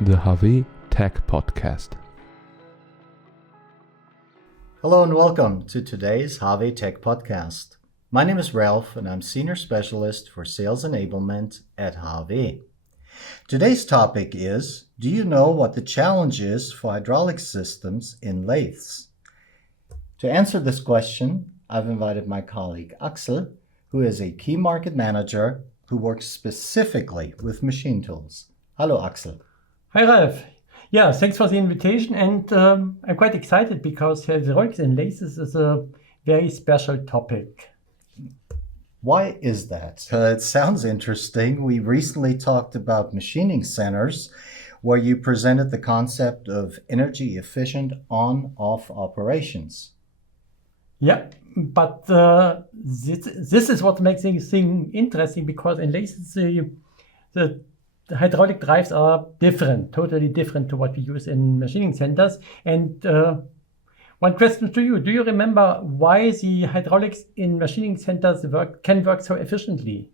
the HAWE Tech Podcast. Hello and welcome to today's HAWE Tech Podcast. My name is Ralph and I'm Senior Specialist for Sales Enablement at HAWE. Today's topic is, do you know what the challenge is for hydraulic systems in lathes? To answer this question, I've invited my colleague Axel, who is a Key Market Manager who works specifically with machine tools. Hello, Axel. Hi, Ralph. Yeah, thanks for the invitation. And I'm quite excited because hydraulics and lathes is a very special topic. Why is that? It sounds interesting. We recently talked about machining centers where you presented the concept of energy efficient on-off operations. Yeah, but this is what makes the thing interesting, because in lathes the hydraulic drives are different, totally different to what we use in machining centers. And one question to you, do you remember why the hydraulics in machining centers can work so efficiently?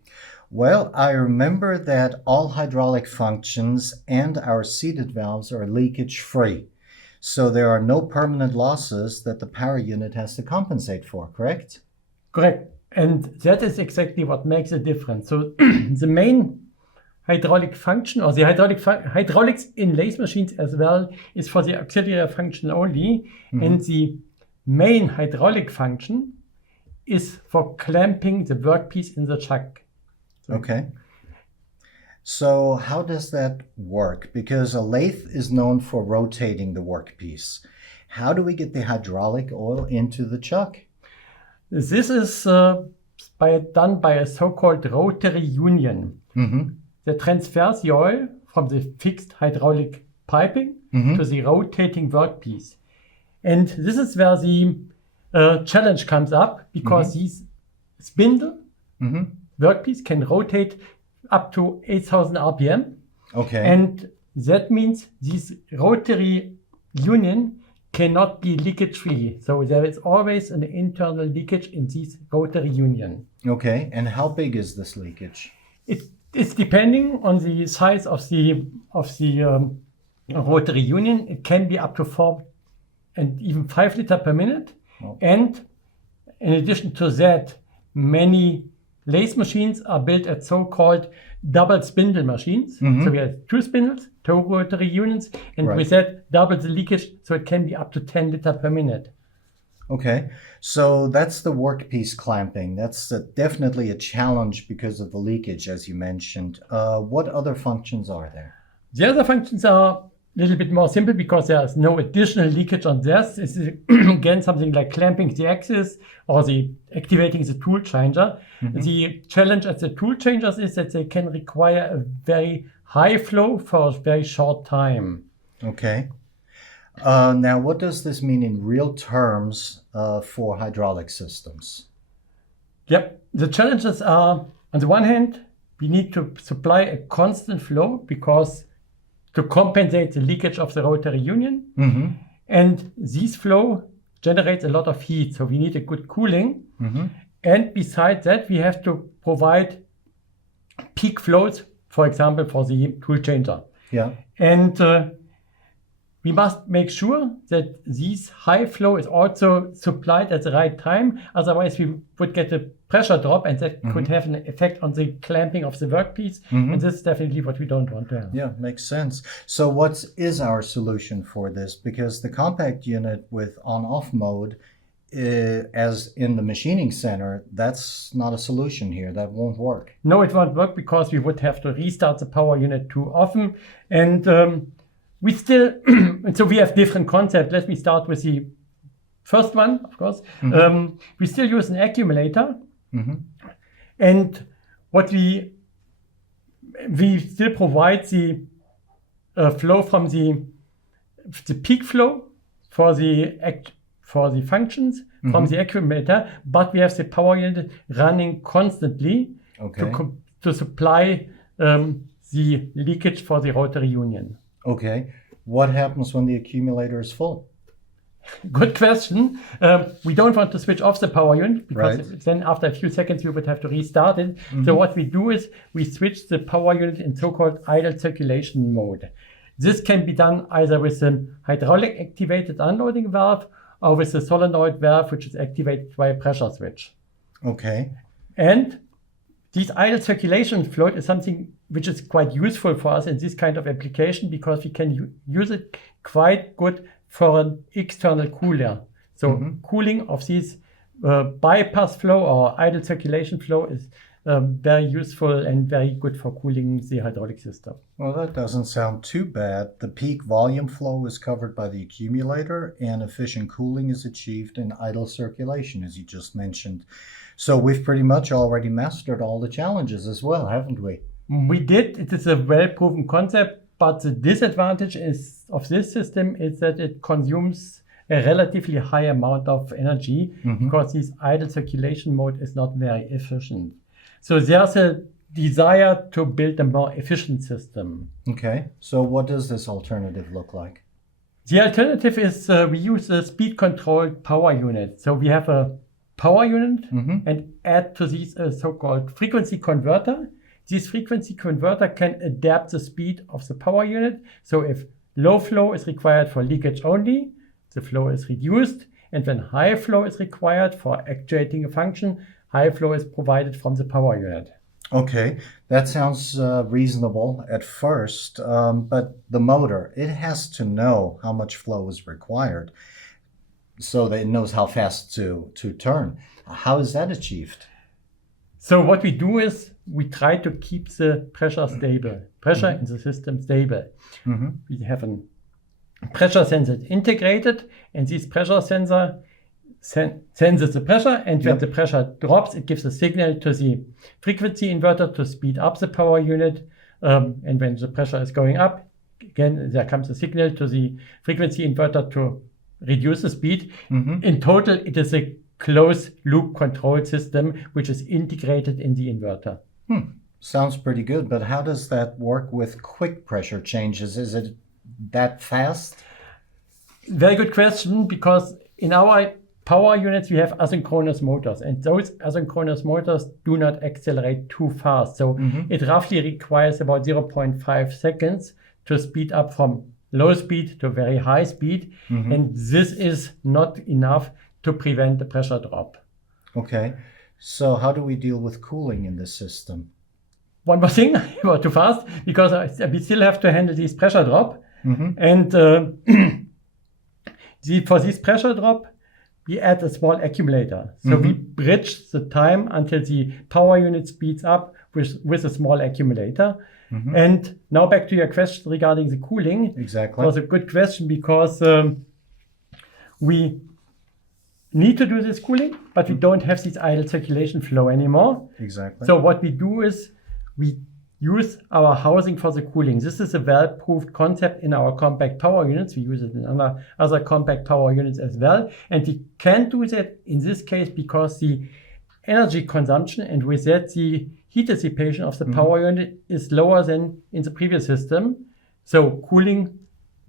Well, I remember that all hydraulic functions and our seated valves are leakage free. So there are no permanent losses that the power unit has to compensate for, correct? Correct. And that is exactly what makes a difference. So the main hydraulic function, or the hydraulics in lathe machines as well, is for the auxiliary function only. Mm-hmm. And the main hydraulic function is for clamping the workpiece in the chuck. Okay. So how does that work? Because a lathe is known for rotating the workpiece. How do we get the hydraulic oil into the chuck? This is done by a so-called rotary union. Mm-hmm. That transfers the oil from the fixed hydraulic piping to the rotating workpiece. And this is where the challenge comes up, because these spindle workpiece can rotate up to 8,000 RPM. Okay. And that means this rotary union cannot be leakage free. So there is always an internal leakage in this rotary union. Okay. And how big is this leakage? It's depending on the size of the rotary union. It can be up to 4 and even 5 liters per minute. Oh. And in addition to that, many lathe machines are built at so-called double spindle machines. Mm-hmm. So we have 2 spindles, 2 rotary unions, and with that double the leakage, so it can be up to 10 liters per minute. Okay, so that's the workpiece clamping. That's definitely a challenge because of the leakage, as you mentioned. What other functions are there? The other functions are a little bit more simple, because there's no additional leakage on this. It's again something like clamping the axis or activating the tool changer. Mm-hmm. The challenge at the tool changers is that they can require a very high flow for a very short time. Okay. Now, what does this mean in real terms for hydraulic systems? Yep. The challenges are, on the one hand, we need to supply a constant flow to compensate the leakage of the rotary union. Mm-hmm. And this flow generates a lot of heat, so we need a good cooling. Mm-hmm. And besides that, we have to provide peak flows, for example, for the tool changer. Yeah. And we must make sure that this high flow is also supplied at the right time. Otherwise, we would get a pressure drop, and that could have an effect on the clamping of the workpiece. Mm-hmm. And this is definitely what we don't want to have. Yeah, makes sense. So what is our solution for this? Because the compact unit with on-off mode, as in the machining center, that's not a solution here. That won't work. No, it won't work, because we would have to restart the power unit too often. And we still, so we have different concepts. Let me start with the first one, of course. Mm-hmm. We still use an accumulator. Mm-hmm. And what we still provide the flow from the peak flow for the functions from the accumulator, but we have the power unit running constantly to supply the leakage for the rotary union. Okay. What happens when the accumulator is full? Good question. We don't want to switch off the power unit, because then after a few seconds we would have to restart it. Mm-hmm. So what we do is we switch the power unit in so-called idle circulation mode. This can be done either with a hydraulic activated unloading valve or with a solenoid valve, which is activated by a pressure switch. Okay. And this idle circulation float is something which is quite useful for us in this kind of application because we can use it quite good for an external cooler. So cooling of this bypass flow or idle circulation flow is very useful and very good for cooling the hydraulic system. Well, that doesn't sound too bad. The peak volume flow is covered by the accumulator and efficient cooling is achieved in idle circulation, as you just mentioned. So we've pretty much already mastered all the challenges as well, haven't we? We did. It is a well-proven concept, but the disadvantage of this system is that it consumes a relatively high amount of energy because this idle circulation mode is not very efficient. So there's a desire to build a more efficient system. Okay, so what does this alternative look like? The alternative is we use a speed-controlled power unit. So we have a power unit and add to this a so-called frequency converter. This frequency converter can adapt the speed of the power unit. So if low flow is required for leakage only, the flow is reduced. And when high flow is required for actuating a function, high flow is provided from the power unit. Okay, that sounds reasonable at first, but the motor, it has to know how much flow is required so that it knows how fast to turn. How is that achieved? So what we do is we try to keep the pressure stable, in the system stable. We have a pressure sensor integrated, and this pressure sensor senses the pressure, and when the pressure drops, it gives a signal to the frequency inverter to speed up the power unit. And when the pressure is going up, again, there comes a signal to the frequency inverter to reduce the speed. In total, it is a closed loop control system, which is integrated in the inverter. Sounds pretty good, but how does that work with quick pressure changes? Is it that fast? Very good question, because in our power units, we have asynchronous motors, and those asynchronous motors do not accelerate too fast. So it roughly requires about 0.5 seconds to speed up from low speed to very high speed. And this is not enough to prevent the pressure drop. Okay, so how do we deal with cooling in this system? One more thing, about too fast, because we still have to handle this pressure drop. And for this pressure drop, we add a small accumulator. So we bridge the time until the power unit speeds up with a small accumulator. And now back to your question regarding the cooling. Exactly. It was a good question because we need to do this cooling, but we don't have this idle circulation flow anymore. Exactly. So what we do is we use our housing for the cooling. This is a well-proved concept in our compact power units. We use it in other compact power units as well. And we can do that in this case because the energy consumption and with that the heat dissipation of the power unit is lower than in the previous system. So cooling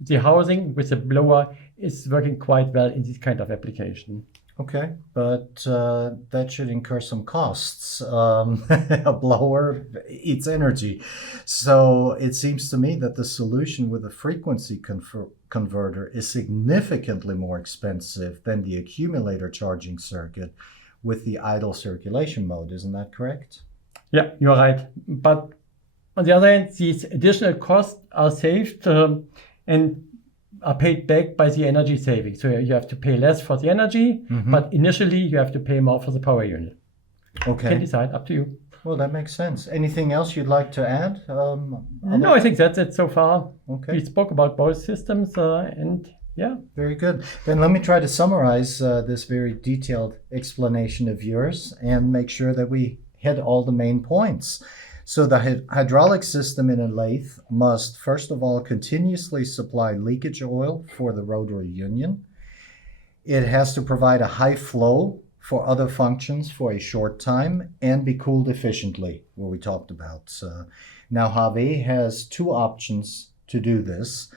the housing with a blower is working quite well in this kind of application. Okay, but that should incur some costs. A blower eats energy. So it seems to me that the solution with a frequency converter is significantly more expensive than the accumulator charging circuit with the idle circulation mode. Isn't that correct? Yeah, you're right. But on the other hand, these additional costs are saved and are paid back by the energy savings. So you have to pay less for the energy, but initially you have to pay more for the power unit. Okay. You can decide, up to you. Well, that makes sense. Anything else you'd like to add? No, I think that's it so far. Okay. We spoke about both systems and yeah. Very good. Then let me try to summarize this very detailed explanation of yours and make sure that we hit all the main points. So the hydraulic system in a lathe must, first of all, continuously supply leakage oil for the rotary union. It has to provide a high flow for other functions for a short time and be cooled efficiently, what we talked about. Now, HAWE has two options to do this.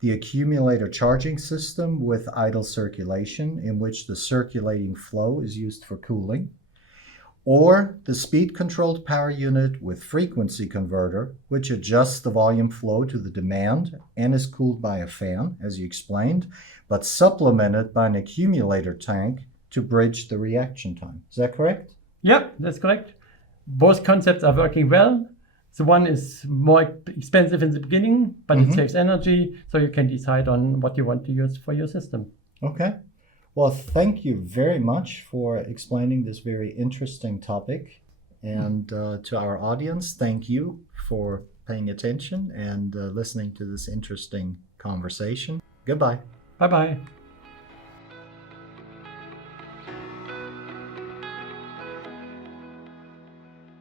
The accumulator charging system with idle circulation, in which the circulating flow is used for cooling, or the speed-controlled power unit with frequency converter, which adjusts the volume flow to the demand and is cooled by a fan, as you explained, but supplemented by an accumulator tank to bridge the reaction time. Is that correct? Yeah, that's correct. Both concepts are working well. The one is more expensive in the beginning, but it saves energy, so you can decide on what you want to use for your system. Okay. Well, thank you very much for explaining this very interesting topic. And to our audience, thank you for paying attention and listening to this interesting conversation. Goodbye. Bye-bye.